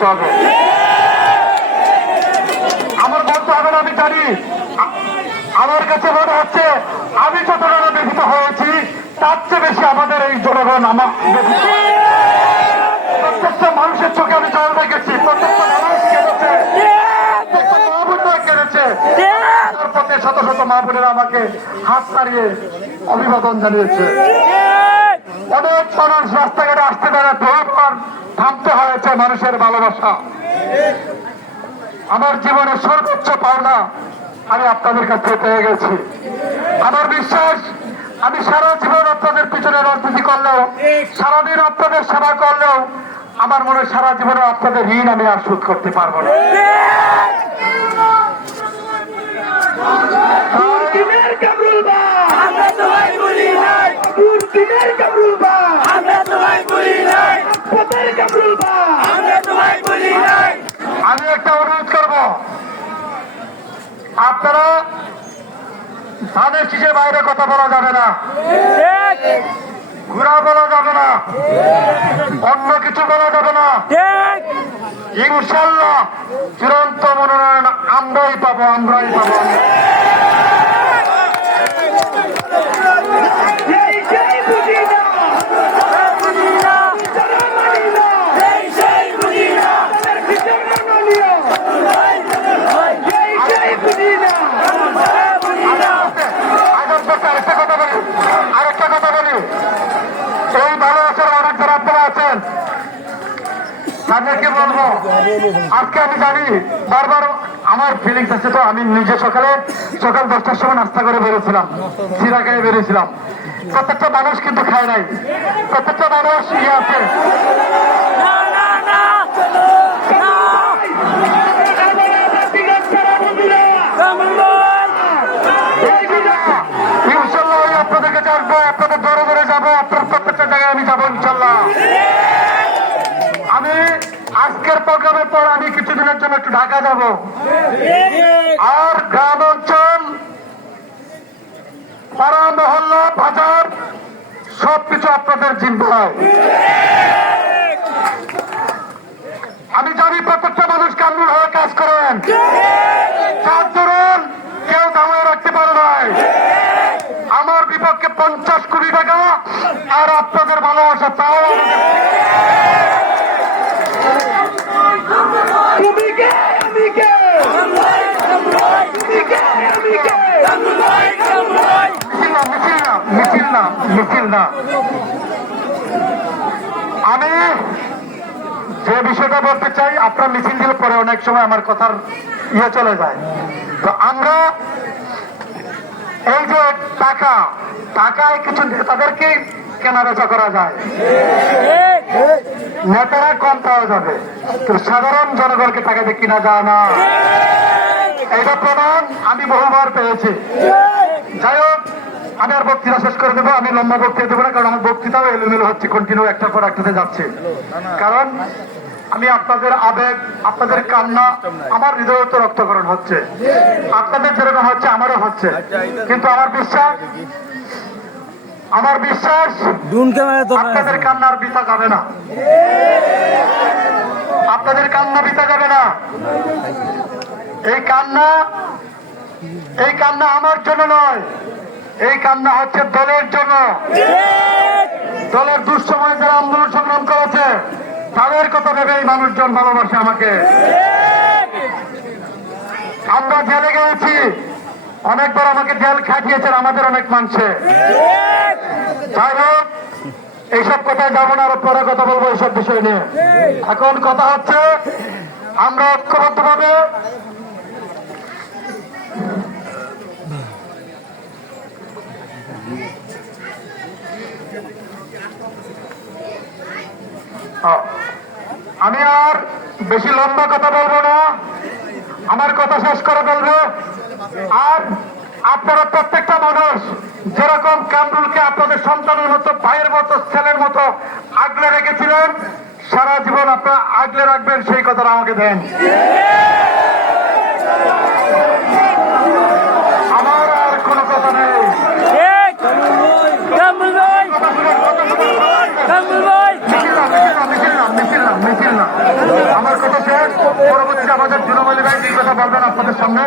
করতে হবে। আমার বলতে হবে আমি জানি। আমার কাছে মনে হচ্ছে, আমি যতটা ব্যথিত হয়েছি, তার চেয়ে বেশি আমাদের এই জনগণ আমার। প্রত্যেকটা মানুষের চোখে আমি জল রেখেছি প্রত্যেকটা মানুষ কেঁদেছে, প্রত্যেকটা মা শত শত মা বোনেরা আমাকে হাত ছাড়িয়ে অভিবাদন জানিয়েছে। অনেক মানুষ রাস্তাঘাটে আসতে পারে বহুবার থামতে হয়েছে মানুষের ভালোবাসা। আমার জীবনের সর্বোচ্চ পাওনা আমি আপনাদের কাছে পেয়ে গেছি। আমার বিশ্বাস, আমি সারা জীবন আপনাদের পিছনে রাজনীতি করলেও, সারাদিন আপনাদের সেবা করলেও, আমার মনে সারা জীবনে আপনাদের ঋণ আমি আর শোধ করতে পারব না দিনের কামরুল বা আমরা তোমায় বলি নাই দূর দিনের কামরুল বা আমরা তোমায় বলি নাই পথের কামরুল বা আমরা তোমায় বলি নাই আমি একটা অনুরোধ করব আপনারা ধানের শীষের বাইরে কথা বলা যাবে না? ঘুরা বলা যাবে না। অন্য কিছু বলা যাবে না। ইনশাল্লাহ চূড়ান্ত মনোনয়ন আমরাই পাবো আমরাই পাবো এই সেই বুঝি না বুঝি না যারা মানি না সেই সেই বুঝি না তাদের বিচার না নিও এই সেই বুঝি না আগাম করতে আরেকটা কথা বলি আরেকটা কথা বলি এই ভালোবাসার অনেক যারা আপনারা আছেন বলব আজকে আমি জানি, বারবার আমার ফিলিংস আছে তো, আমি নিজে সকালে, সকাল দশটার সময় নাস্তা করে বেরোছিলাম সিরা খেয়ে বেরিয়েছিলাম প্রত্যেকটা মানুষ কিন্তু খায় নাই। প্রত্যেকটা মানুষ ইয়ে আছে না না না না ব্যক্তিগত ছাড়া বন্ধুরা কামরুল ভাই ইনশাল্লাহ আমি আপনাদের কাছে আসব আপনাদের দরে দরে যাব আপনার প্রত্যেকটা জায়গায় আমি যাব ইনশাল্লাহ আমি আজকের প্রোগ্রামের পর আমি কিছুদিনের জন্য একটু ঢাকা যাব। আর গ্রাম অঞ্চল, পাড়া মহল্লা, বাজার, সবকিছু আপনাদের জিম্মায়। আমি জানি প্রত্যেকটা মানুষ কামরুল হয়ে কাজ করেন। যার দরুন কেউ দামায় রাখতে পারে নাই। আমার বিপক্ষে পঞ্চাশ কোটি টাকা আর আপনাদের ভালোবাসা, তাও আমি মিছিল না মিছিল না আমি যে বিষয়টা বলতে চাই, আপনার মিছিল দিলে পরে অনেক সময় আমার কথার ইয়ে চলে যায়। তো আমরা এই যে টাকা, টাকায় কিছু নেতাদেরকে কেনা বেচা করা যায়। নেতারা কম পাওয়া যাবে। সাধারণ জনগণকে টাকা দিয়ে কিনা যায় না। এটা প্রমাণ আমি বহুবার পেয়েছি। যাই হোক, আমি আর বক্তৃতা শেষ করে দেবো, আমি লম্বা বক্তৃতা দেবো না, কারণ আমার বক্তৃতাও এলোমেলো হচ্ছে কন্টিনিউ একটার পর একটাতে যাচ্ছে। কারণ আমি আপনাদের আবেগ, আপনাদের কান্না, আমার হৃদয় তো রক্তকরণ হচ্ছে। আপনাদের যেরকম হচ্ছে, আমারও হচ্ছে। কিন্তু আমার বিশ্বাস আমার বিশ্বাস আপনাদের কান্নার বিতা যাবে না। আপনাদের কান্না বিতা যাবে না। এই কান্না এই কান্না আমার জন্য নয় এই কান্না হচ্ছে দলের জন্য। দলের দুঃসময় যারা আন্দোলন সংগ্রাম করেছে তাদের কথা ভেবে এই মানুষজন ভালোবাসে আমাকে। আমরা জেলে গিয়েছি অনেকবার আমাকে জেল খাটিয়েছেন আমাদের অনেক মানুষে। এইসব কথায় যাব না, আরও পরে কথা বলব এইসব বিষয় নিয়ে। এখন কথা হচ্ছে, আমরা ঐক্যবদ্ধ ভাবে আমি আর বেশি লম্বা কথা বলব না। আমার কথা শেষ করে বলব আর আপনারা প্রত্যেকটা মানুষ যেরকম কামরুলকে আপনাদের সন্তানের মতো ভাইয়ের মতো ছেলের মতো আগলে রেখেছিলেন সারা জীবন আপনারা আগলে রাখবেন সেই কথাটা আমাকে দেন। আমার আর কোনো কথা নেই। আমার কথা শেষ। পরবর্তী আমাদের তৃণমূলী ভাই এই কথা বলবেন আপনাদের সামনে।